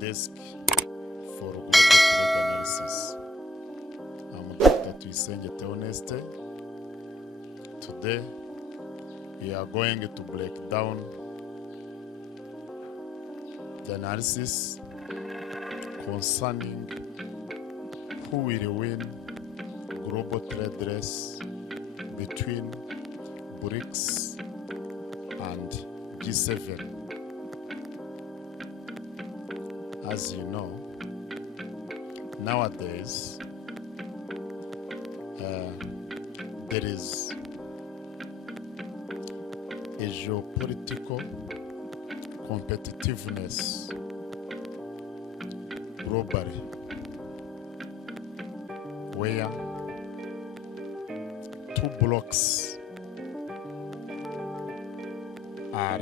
desk for global trade analysis. I'm Dr. Tuyisenge Theoneste. Today, we are going to break down the analysis concerning who will win global trade race between BRICS and G7. As you know, nowadays there is a geopolitical competitiveness globally where two blocks are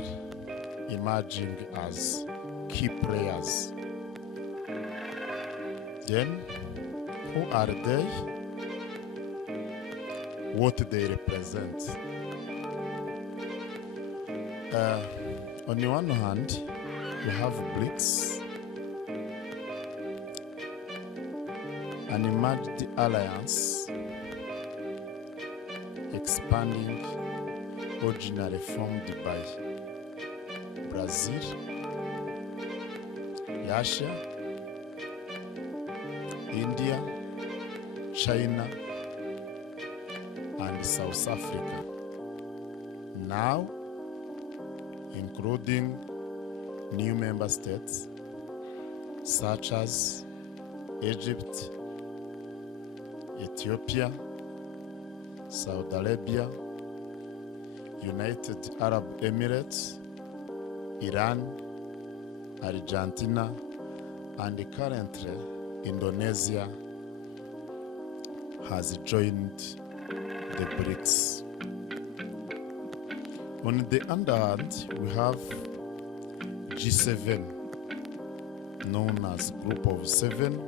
emerging as key players. Then, who are they? What they represent? On the one hand, you have BRICS, an emerged alliance expanding, originally formed by Brazil, Russia, India, China, and South Africa. Now, including new member states such as Egypt, Ethiopia, Saudi Arabia, United Arab Emirates, Iran, Argentina, and currently Indonesia has joined the BRICS. On the other hand, we have G7, known as Group of Seven,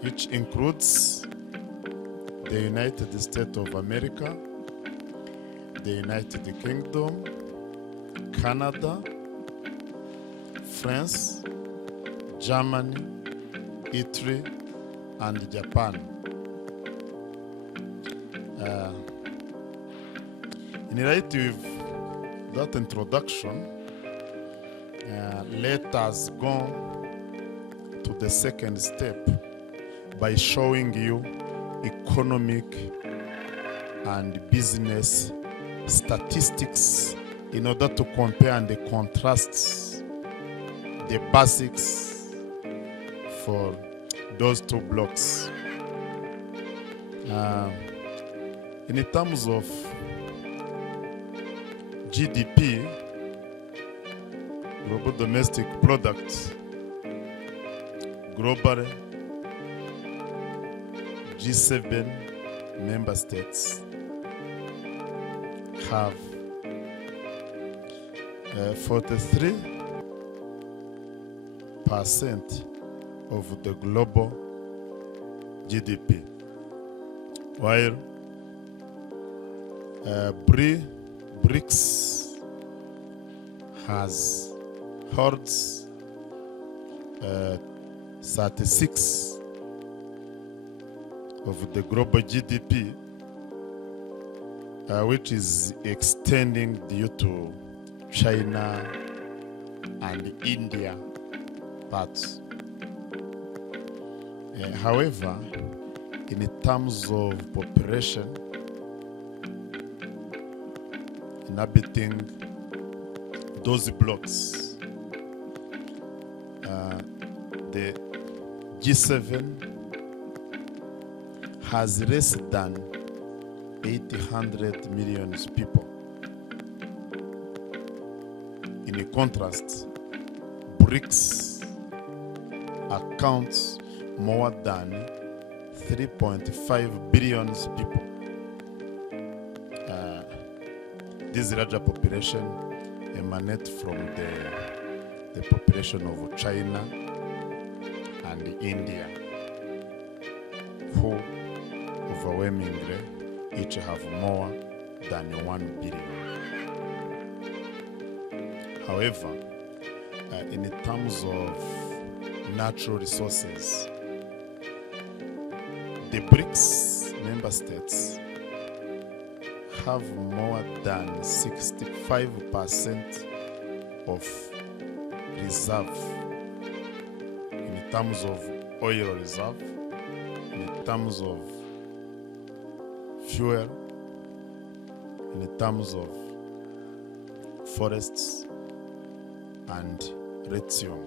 which includes the United States of America, the United Kingdom, Canada, France, Germany, Italy, and Japan. In light of that introduction, let us go to the second step by showing you economic and business statistics in order to compare and contrast the basics for those two blocks. In terms of GDP, global domestic product, globally, G7 member states have 43% of the global GDP, while BRICS holds 36 of the global GDP, which is extending due to China and India parts. However, in terms of population inhabiting those blocks, the G7 has less than 800 million people. In contrast, BRICS accounts more than 3.5 billion people. This larger population emanates from the population of China and India, who overwhelmingly each have more than 1 billion. However, in terms of natural resources. The BRICS member states have more than 65% of reserve in terms of oil reserve, in terms of fuel, in terms of forests and lithium.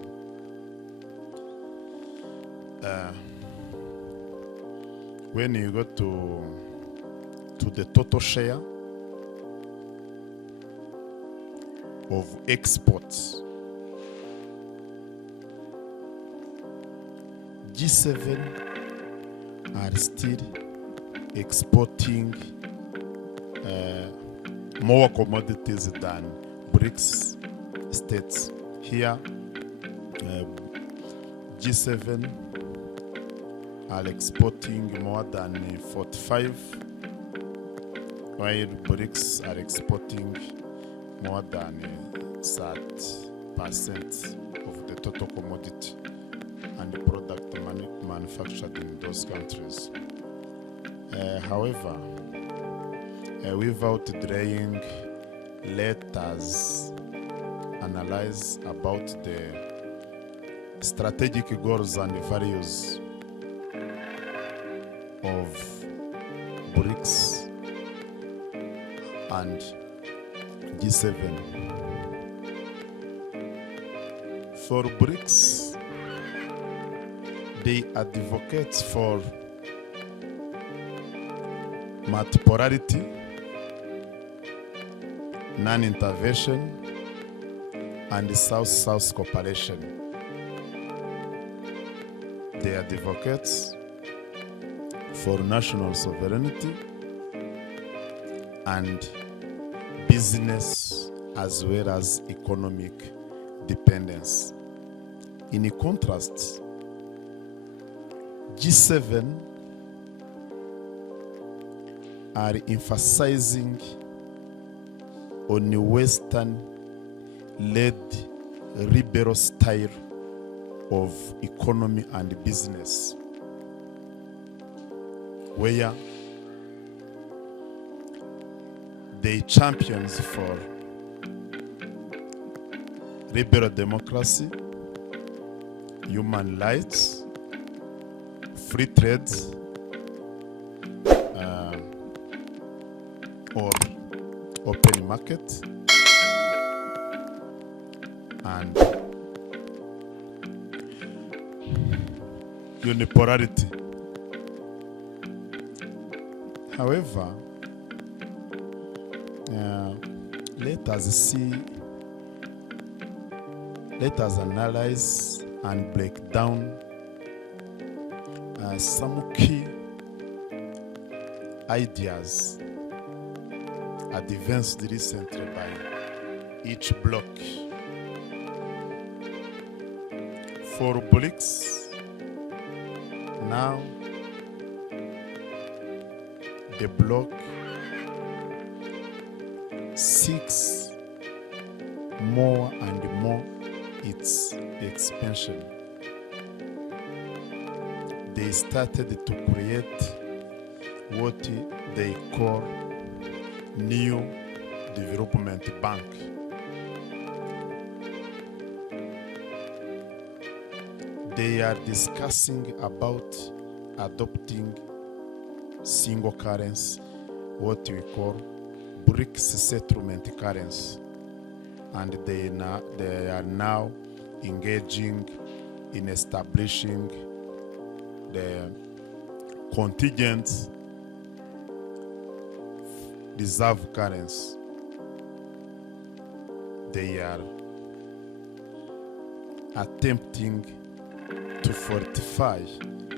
When you go to the total share of exports, G7 are still exporting more commodities than BRICS states. Here, G7 are exporting more than 45, while BRICS are exporting more than 30% of the total commodity and the product manufactured in those countries. However, without delaying, let us analyze about the strategic goals and values of BRICS and G7. For BRICS, they advocate for multipolarity, non-intervention, and South-South cooperation. They advocate for national sovereignty and business as well as economic dependence. In contrast, G7 are emphasizing on a Western-led liberal style of economy and business, where they champions for liberal democracy, human rights, free trade, or open market, and unipolarity. However, let us analyze and break down some key ideas advanced recently by each bloc. For BRICS, now the bloc seeks more and more its expansion. They started to create what they call New Development Bank. They are discussing about adopting single currency, what we call BRICS settlement currency, and they are now engaging in establishing the contingent reserve currency. They are attempting to fortify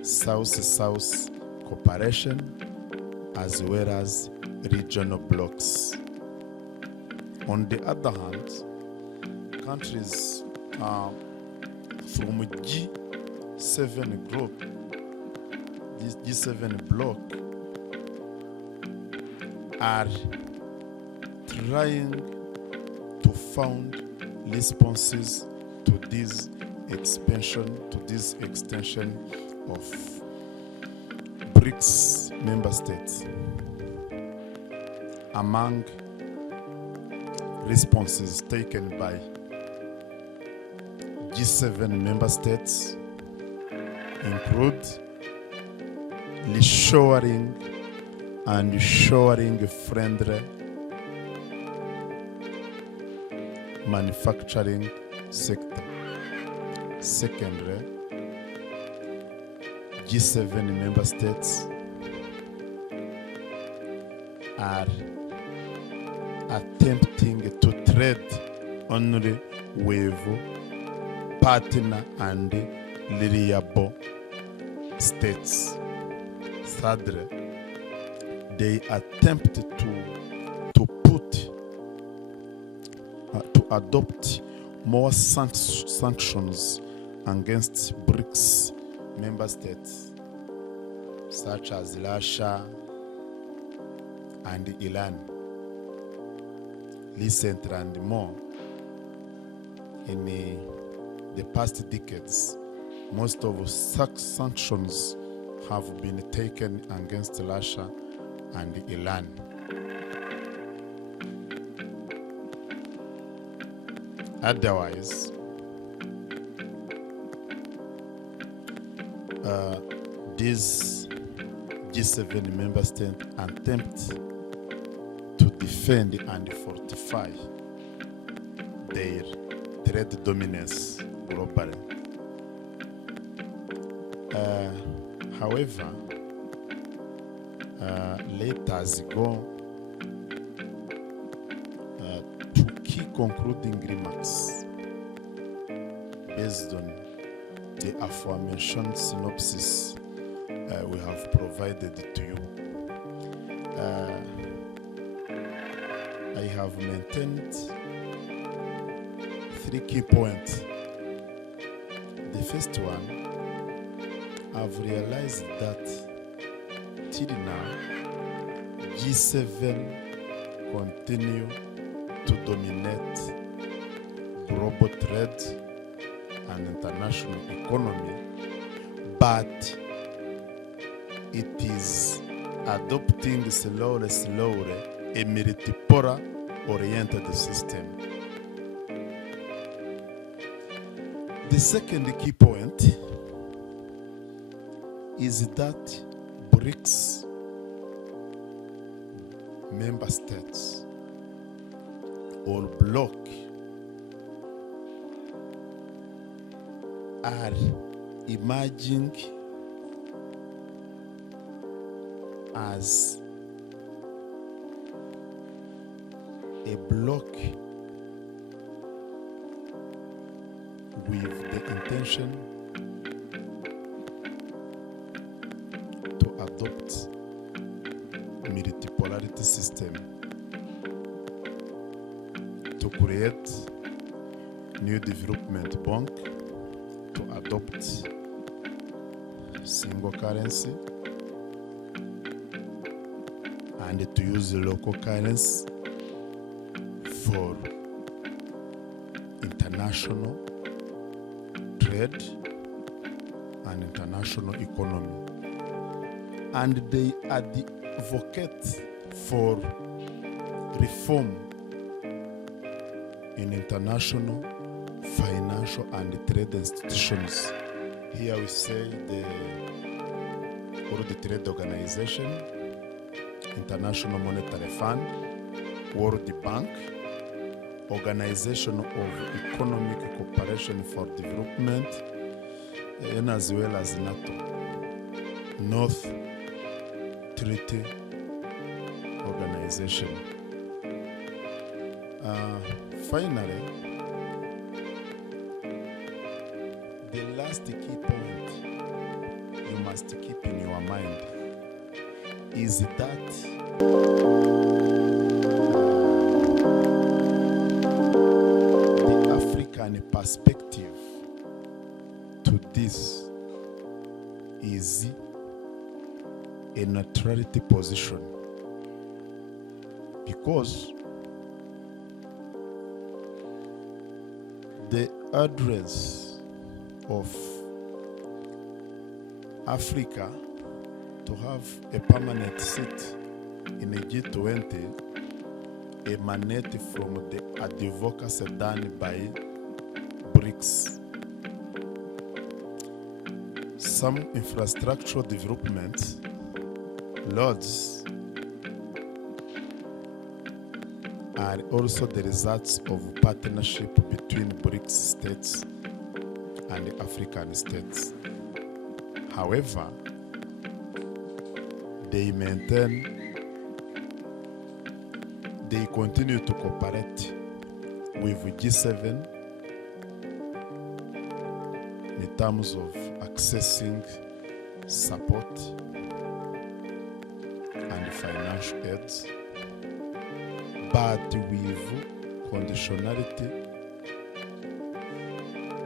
South-South cooperation as well as regional blocs. On the other hand, countries from G7 group, this G7 bloc, are trying to find responses to this extension of BRICS member states. Among responses taken by G7 member states include reshoring and shoring friendly manufacturing sector. Secondly, G7 member states are attempting to trade only with partner and reliable states. Thirdly, they attempt to adopt more sanctions against BRICS member states such as Russia and Iran. Recently and more, in the past decades, most of such sanctions have been taken against Russia and Iran. Otherwise, these G7 member states attempt to defend and fortify their trade dominance globally. However, let us go to key concluding remarks based on the aforementioned synopsis we have provided to you. I have maintained 3 key points. The first one, I've realized that till now, G7 continue to dominate global trade and international economy, but it is adopting slowly a multipolar oriented system. The second key point is that BRICS member states or bloc are emerging as a bloc with the intention to adopt multipolarity system, to create new development bank, to adopt single currency, and to use the local currency for international trade and international economy. And they advocate for reform in international financial and trade institutions. Here we say the World Trade Organization, International Monetary Fund, World Bank, Organization of Economic Cooperation for Development, and as well as NATO, North Treaty Organization. Finally, the last key point you must keep in your mind is that the African perspective to this is a neutrality position, because the address of Africa to have a permanent seat in the G20 emanated from the advocacy done by BRICS. Some infrastructural developments, roads, are also the results of partnership between BRICS states and the African states. However, they continue to cooperate with G7 in terms of accessing support and financial aids, but with conditionality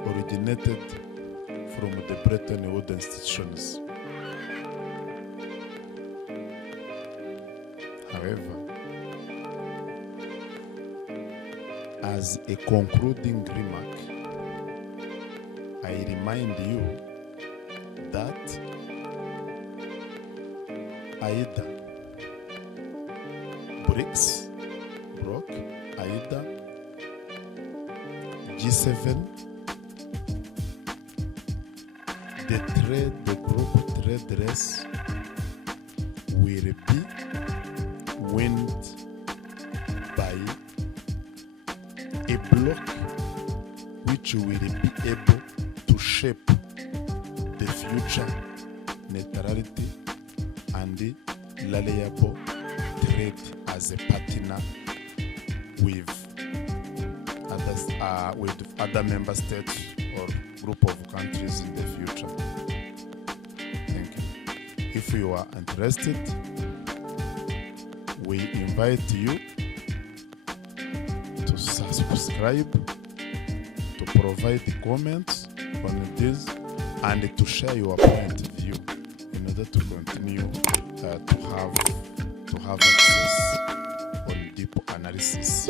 originated from the Bretton Woods institutions. However, as a concluding remark, I remind you that either BRICS, bloc, either G7, the global trade race will be won by a bloc which will be able to shape the future neutrality and reliable trade as a partner with other member states or group of countries in the future. Thank you. If you are interested, we invite you to subscribe, to provide comments on this, and to share your point of view in order to continue to have access on deep analysis.